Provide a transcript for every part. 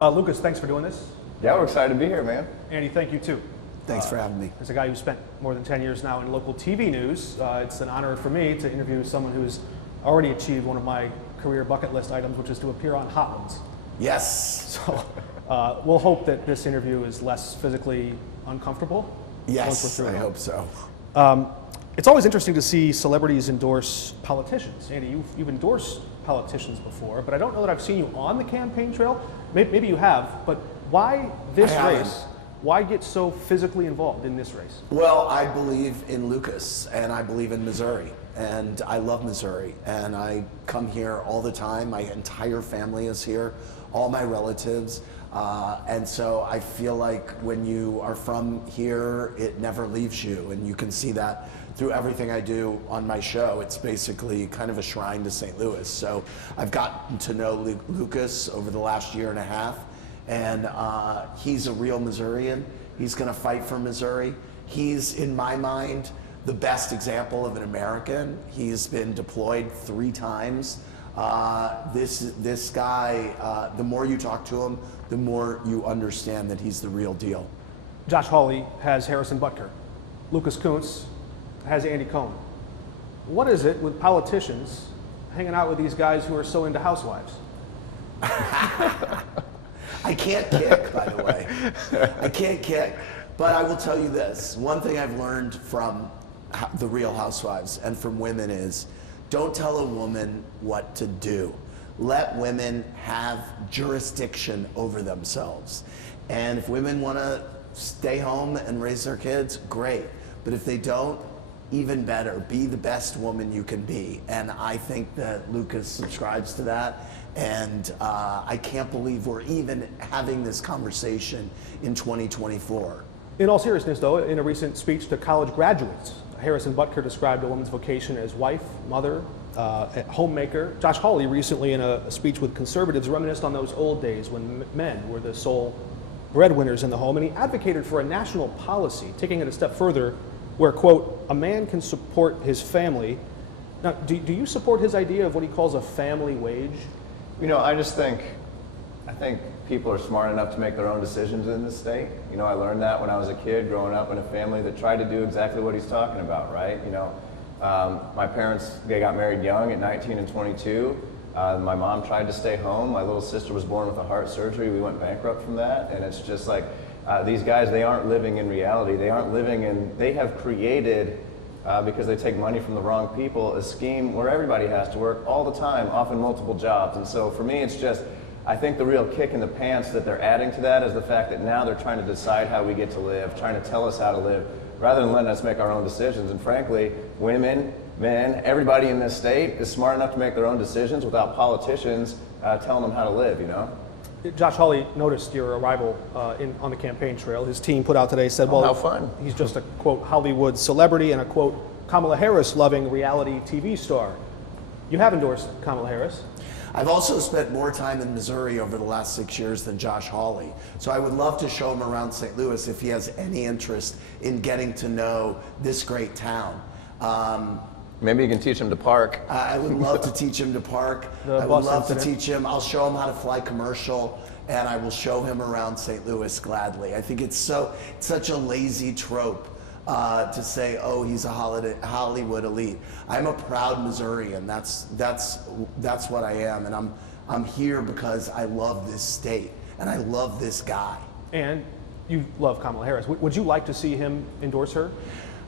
Lucas, thanks for doing this. Yeah, we're excited to be here, man. Andy, thank you too. Thanks for having me. As a guy who spent more than 10 years now in local TV news, it's an honor for me to interview someone who's already achieved one of my career bucket list items, which is to appear on Hot Ones. Yes. So we'll hope that this interview is less physically uncomfortable. Yes, I hope so. It's always interesting to see celebrities endorse politicians. Andy, you've endorsed politicians before, but I don't know that I've seen you on the campaign trail. Maybe you have, but why this race? Why get so physically involved in this race? Well, I believe in Lucas, and I believe in Missouri, and I love Missouri, and I come here all the time. My entire family is here, all my relatives, and so I feel like when you are from here, it never leaves you, and you can see that through everything I do on my show. It's basically kind of a shrine to St. Louis. So I've gotten to know Lucas over the last year and a half, and he's a real Missourian. He's gonna fight for Missouri. He's, in my mind, the best example of an American. He's been deployed 3 times. This guy, the more you talk to him, the more you understand that he's the real deal. Josh Hawley has Harrison Butker. Lucas Kunce has Andy Cohen. What is it with politicians hanging out with these guys who are so into housewives? I can't kick, by the way. I can't kick. But I will tell you this. One thing I've learned from the Real Housewives and from women is don't tell a woman what to do. Let women have jurisdiction over themselves. And if women want to stay home and raise their kids, great. But if they don't, even better. Be the best woman you can be. And I think that Lucas subscribes to that. And I can't believe we're even having this conversation in 2024. In all seriousness, though, in a recent speech to college graduates, Harrison Butker described a woman's vocation as wife, mother, homemaker. Josh Hawley recently, in a speech with conservatives, reminisced on those old days when men were the sole breadwinners in the home, and he advocated for a national policy, taking it a step further, where, quote, a man can support his family. Now, do you support his idea of what he calls a family wage? You know, I think people are smart enough to make their own decisions in this state. You know, I learned that when I was a kid growing up in a family that tried to do exactly what he's talking about, right? You know, my parents, they got married young at 19 and 22. My mom tried to stay home. My little sister was born with a heart surgery. We went bankrupt from that. And it's just like, these guys, they aren't living in reality. They aren't living in, they have created, because they take money from the wrong people, a scheme where everybody has to work all the time, often multiple jobs. And so for me, it's just, I think the real kick in the pants that they're adding to that is the fact that now they're trying to decide how we get to live, trying to tell us how to live, rather than letting us make our own decisions. And frankly, women, men, everybody in this state is smart enough to make their own decisions without politicians telling them how to live, you know? Josh Hawley noticed your arrival on the campaign trail. His team put out today, said, well, how fun. He's just a, quote, Hollywood celebrity and a, quote, Kamala Harris-loving reality TV star. You have endorsed Kamala Harris. I've also spent more time in Missouri over the last 6 years than Josh Hawley. So I would love to show him around St. Louis if he has any interest in getting to know this great town. Maybe you can teach him to park. I would love to teach him to park. I would love to teach him. I'll show him how to fly commercial, and I will show him around St. Louis gladly. I think it's such a lazy trope to say, oh, he's a Hollywood elite. I'm a proud Missourian. That's what I am, and I'm here because I love this state and I love this guy. And you love Kamala Harris. Would you like to see him endorse her?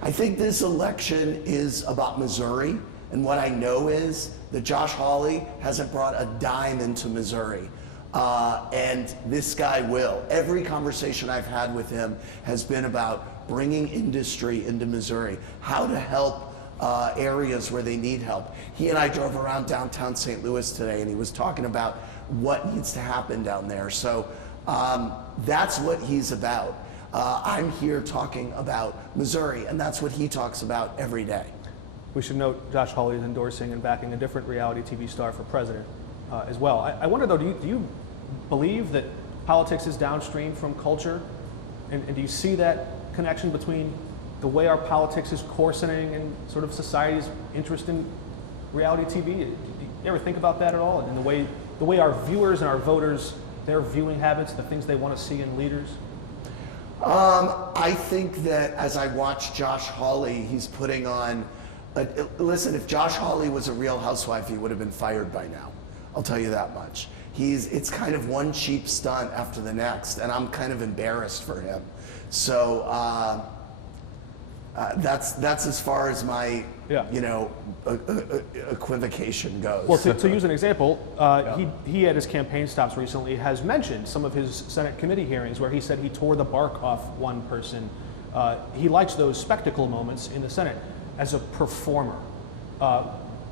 I think this election is about Missouri, and what I know is that Josh Hawley hasn't brought a dime into Missouri, and this guy will. Every conversation I've had with him has been about bringing industry into Missouri, how to help areas where they need help. He and I drove around downtown St. Louis today, and he was talking about what needs to happen down there. So that's what he's about. I'm here talking about Missouri, and that's what he talks about every day. We should note Josh Hawley is endorsing and backing a different reality TV star for president as well. I wonder, though, do you believe that politics is downstream from culture? And do you see that connection between the way our politics is coarsening and sort of society's interest in reality TV? Do you ever think about that at all? And the way our viewers and our voters their viewing habits, the things they want to see in leaders? I think that as I watch Josh Hawley, he's putting on. Listen, if Josh Hawley was a Real Housewife, he would have been fired by now. I'll tell you that much. It's kind of one cheap stunt after the next, and I'm kind of embarrassed for him. So that's as far as my equivocation goes. Well, to use an example, he at his campaign stops recently has mentioned some of his Senate committee hearings where he said he tore the bark off one person. He likes those spectacle moments in the Senate as a performer.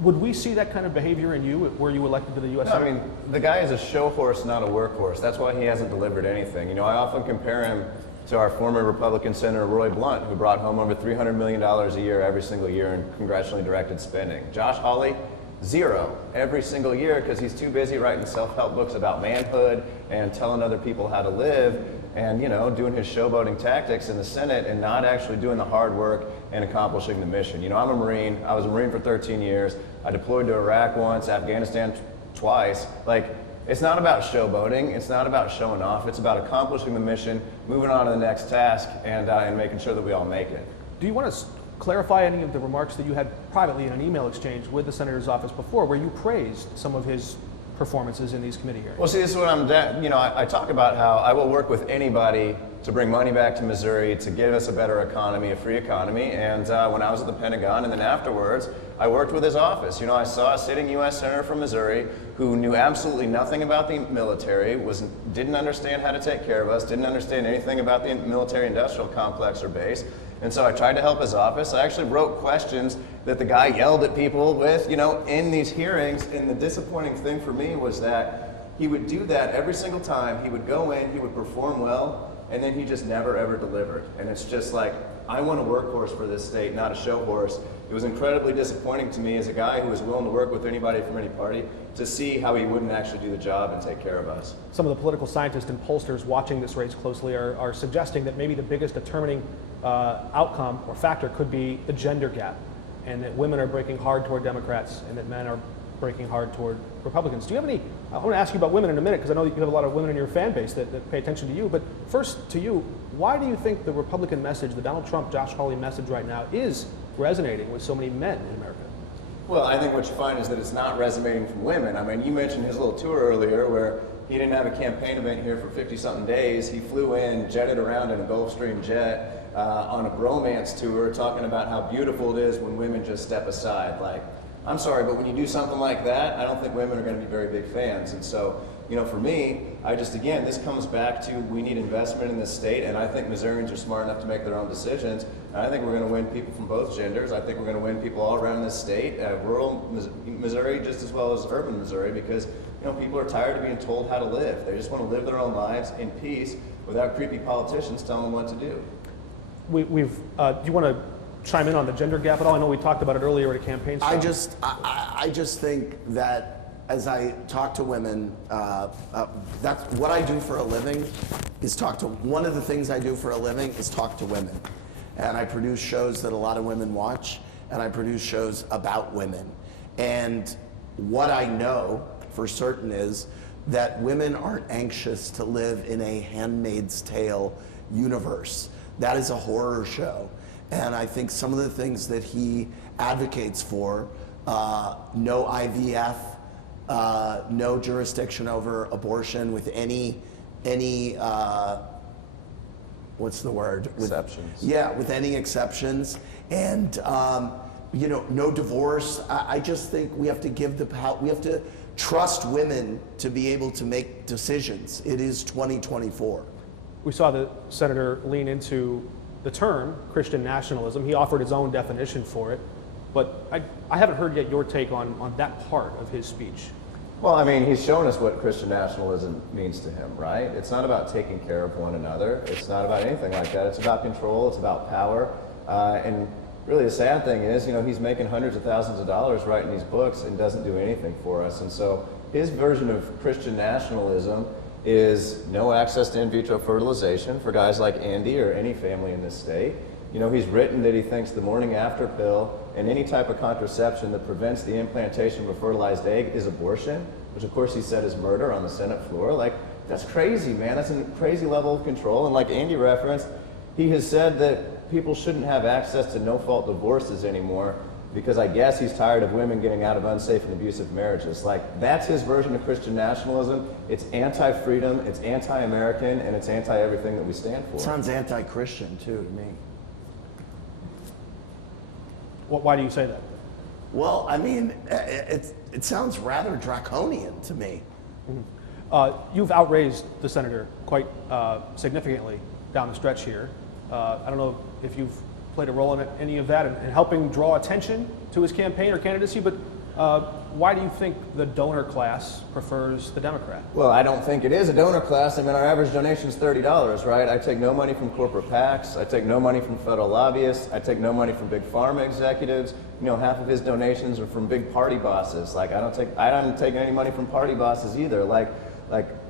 Would we see that kind of behavior in you were you elected to the U.S. Senate? I mean, the guy is a show horse, not a workhorse. That's why he hasn't delivered anything. You know, I often compare him to our former Republican Senator Roy Blunt, who brought home over $300 million a year every single year in congressionally directed spending. Josh Hawley, zero every single year because he's too busy writing self-help books about manhood and telling other people how to live and, you know, doing his showboating tactics in the Senate and not actually doing the hard work and accomplishing the mission. You know, I'm a Marine. I was a Marine for 13 years. I deployed to Iraq once, Afghanistan twice. Like, it's not about showboating. It's not about showing off. It's about accomplishing the mission, moving on to the next task, and making sure that we all make it. Do you want to clarify any of the remarks that you had privately in an email exchange with the senator's office before, where you praised some of his performances in these committee hearings? Well, see, this is what I talk about how I will work with anybody to bring money back to Missouri, to give us a better economy, a free economy. And when I was at the Pentagon, and then afterwards, I worked with his office. You know, I saw a sitting U.S. Senator from Missouri who knew absolutely nothing about the military, didn't understand how to take care of us, didn't understand anything about the military-industrial complex or base. And so I tried to help his office. I actually wrote questions that the guy yelled at people with, you know, in these hearings. And the disappointing thing for me was that he would do that every single time. He would go in, he would perform well, and then he just never ever delivered. And it's just like, I want a workhorse for this state, not a show horse. It was incredibly disappointing to me as a guy who was willing to work with anybody from any party to see how he wouldn't actually do the job and take care of us. Some of the political scientists and pollsters watching this race closely are suggesting that maybe the biggest determining outcome or factor could be the gender gap, and that women are breaking hard toward Democrats and that men are breaking hard toward Republicans. Do you have any, I want to ask you about women in a minute because I know that you have a lot of women in your fan base that pay attention to you, but first to you, why do you think the Republican message, the Donald Trump, Josh Hawley message right now is resonating with so many men in America? Well, I think what you find is that it's not resonating from women. I mean, you mentioned his little tour earlier where he didn't have a campaign event here for 50-something days. He flew in, jetted around in a Gulfstream jet on a bromance tour talking about how beautiful it is when women just step aside. Like, I'm sorry, but when you do something like that, I don't think women are going to be very big fans. And so, you know, for me, again, this comes back to we need investment in this state, and I think Missourians are smart enough to make their own decisions. And I think we're going to win people from both genders. I think we're going to win people all around this state, rural Missouri just as well as urban Missouri, because, you know, people are tired of being told how to live. They just want to live their own lives in peace without creepy politicians telling them what to do. Do you want to chime in on the gender gap at all? I know we talked about it earlier at a campaign stop. I just think that as I talk to women, that's what I do for a living is one of the things I do for a living is talk to women. And I produce shows that a lot of women watch, and I produce shows about women. And what I know for certain is that women aren't anxious to live in a Handmaid's Tale universe. That is a horror show. And I think some of the things that he advocates for, no IVF, no jurisdiction over abortion with any what's the word? Exceptions. With any exceptions. And, you know, no divorce. I just think we have to we have to trust women to be able to make decisions. It is 2024. We saw the senator lean into the term Christian nationalism. He offered his own definition for it, but I haven't heard yet your take on that part of his speech. Well, I mean, he's shown us what Christian nationalism means to him, right? It's not about taking care of one another. It's not about anything like that. It's about control. It's about power. And really the sad thing is, you know, he's making hundreds of thousands of dollars writing these books and doesn't do anything for us. And so his version of Christian nationalism is no access to in vitro fertilization for guys like Andy or any family in this state. You know, he's written that he thinks the morning after pill and any type of contraception that prevents the implantation of a fertilized egg is abortion, which of course he said is murder on the Senate floor. Like, that's crazy, man. That's a crazy level of control. And like Andy referenced, he has said that people shouldn't have access to no-fault divorces anymore because I guess he's tired of women getting out of unsafe and abusive marriages. Like, that's his version of Christian nationalism. It's anti-freedom, it's anti-American, and it's anti-everything that we stand for. Sounds anti-Christian too to me. Why do you say that? Well, I mean, it sounds rather draconian to me. You've outraised the senator quite significantly down the stretch here. I don't know if you've played a role in any of that in helping draw attention to his campaign or candidacy, but why do you think the donor class prefers the Democrat? Well, I don't think it is a donor class. I mean, our average donation is $30, right? I take no money from corporate PACs. I take no money from federal lobbyists. I take no money from big pharma executives. You know, half of his donations are from big party bosses. Like, I don't take any money from party bosses either. Like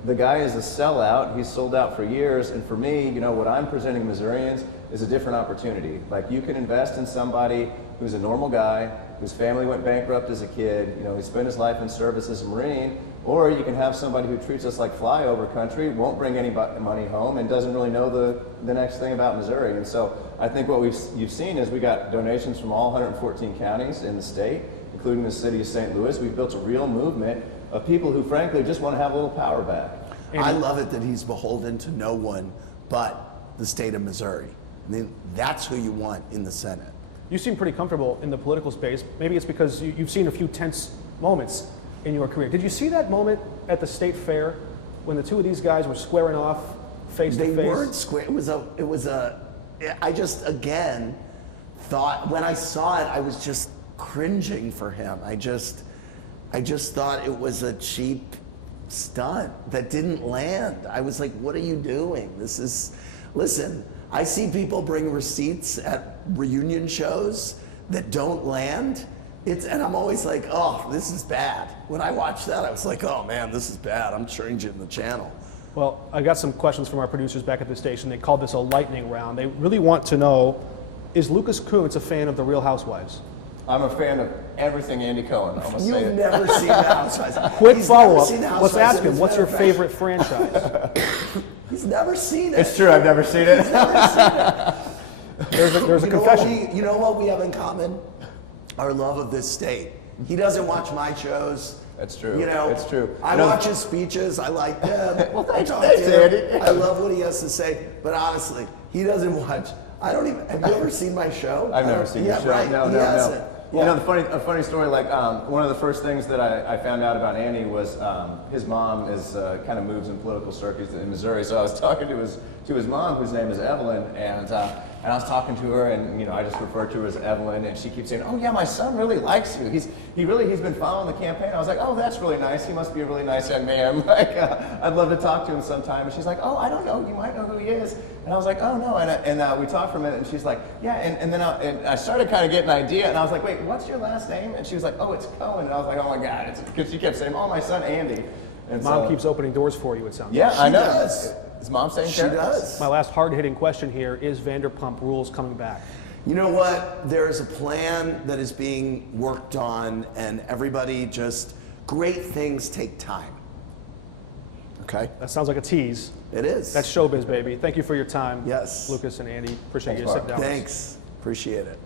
the guy is a sellout. He's sold out for years. And for me, you know, what I'm presenting Missourians is a different opportunity. Like, you can invest in somebody who's a normal guy, whose family went bankrupt as a kid, you know, he spent his life in service as a Marine, or you can have somebody who treats us like flyover country, won't bring any money home, and doesn't really know the next thing about Missouri. And so I think what you've seen is we got donations from all 114 counties in the state, including the city of St. Louis. We've built a real movement of people who frankly just want to have a little power back. I love it that he's beholden to no one but the state of Missouri. I mean, that's who you want in the Senate. You seem pretty comfortable in the political space. Maybe it's because you've seen a few tense moments in your career. Did you see that moment at the state fair when the two of these guys were squaring off face to face? They weren't square. I just, again, thought, when I saw it, I was just cringing for him. I just thought it was a cheap stunt that didn't land. I was like, what are you doing? Listen, I see people bring receipts at reunion shows that don't land. And I'm always like, oh, this is bad. When I watched that, I was like, oh man, this is bad. I'm changing the channel. Well, I got some questions from our producers back at the station. They called this a lightning round. They really want to know, is Lucas Kunce a fan of The Real Housewives? I'm a fan of everything Andy Cohen. I'm gonna say You've it. never seen The Housewives. Quick He's follow-up. never seen The Let's Housewives, ask him, what's your favorite franchise? He's never seen it. It's true, I've never seen it. There's a confession. You know what we have in common? Our love of this state. He doesn't watch my shows. That's true. You know, it's true. I watch his speeches. I like them. Well, I thanks, talk to him. Andy. I love what he has to say. But honestly, he doesn't watch. I don't even. Have you ever seen my show? I've never seen your show. Right. No. Yeah. You know, a funny story, like one of the first things that I found out about Andy was his mom is kind of moves in political circuits in Missouri. So I was talking to his mom, whose name is Evelyn, and I was talking to her, and you know, I just refer to her as Evelyn, and she keeps saying, "Oh yeah, my son really likes you. He's been following the campaign." I was like, "Oh, that's really nice. He must be a really nice young man. Like, I'd love to talk to him sometime." And she's like, "Oh, I don't know. You might know who he is." And I was like, "Oh no." And we talked for a minute, and she's like, "Yeah." And then I started kind of getting an idea, and I was like, "Wait, what's your last name?" And she was like, "Oh, it's Cohen." And I was like, "Oh my God," it's because she kept saying, "Oh, my son Andy." And Mom keeps opening doors for you, it sounds yeah, like. I know. Does. Is Mom saying She does. My last hard-hitting question here, is Vanderpump Rules coming back? You know what? There is a plan that is being worked on, and everybody great things take time. Okay? That sounds like a tease. It is. That's showbiz, baby. Thank you for your time. Yes. Lucas and Andy. Appreciate Thanks, you sitting Mark. down. Thanks. Appreciate it.